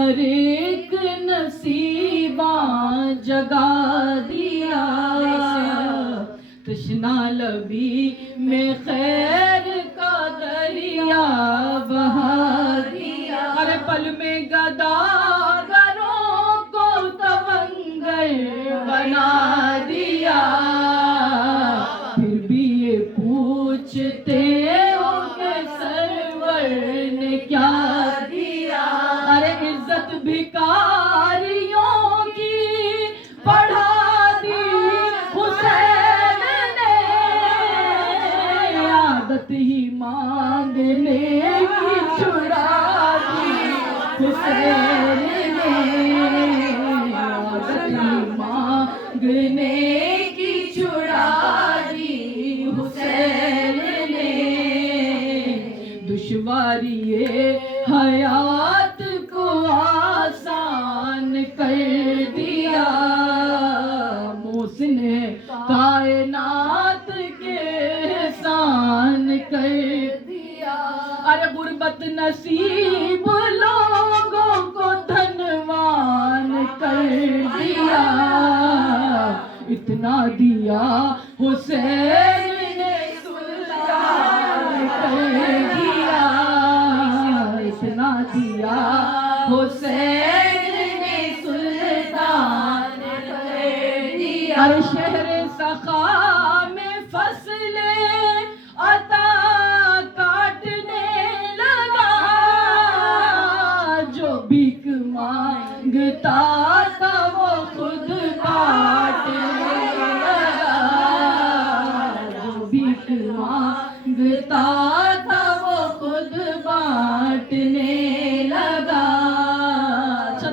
ہر ایک نصیباں جگا دیا، تشنا لبی میں خیر کا دریا بہا دیا۔ ہر پل میں گداگروں کو تونگر بنا دیا، پھر بھی یہ پوچھتے ہو کہ سرور نے کیا دیا۔ ارے عزت بھکاریوں کی بڑھا دی حسین نے، عادت ہی مانگنے کی چھڑا دی حسین نے، عادت ہی مانگنے کی چھڑا دی حسین نے۔ دشواری حیات کو آسان کر دیا، محسن کائنات کے احسان کر دیا۔ ارے غربت نصیب لوگوں کو دھنوان کر دیا، اتنا دیا حسین نے سلطان کر دیا، اتنا دیا حسین نے سلطان کر دیا۔ ہر شہر سخا میں فصلیں عطا کاٹنے لگا، جو بھیک مانگتا تھا وہ خود کاٹنے لگا، جو بھیک مانگتا تھا وہ خود بانٹنے لگا۔ اچھا،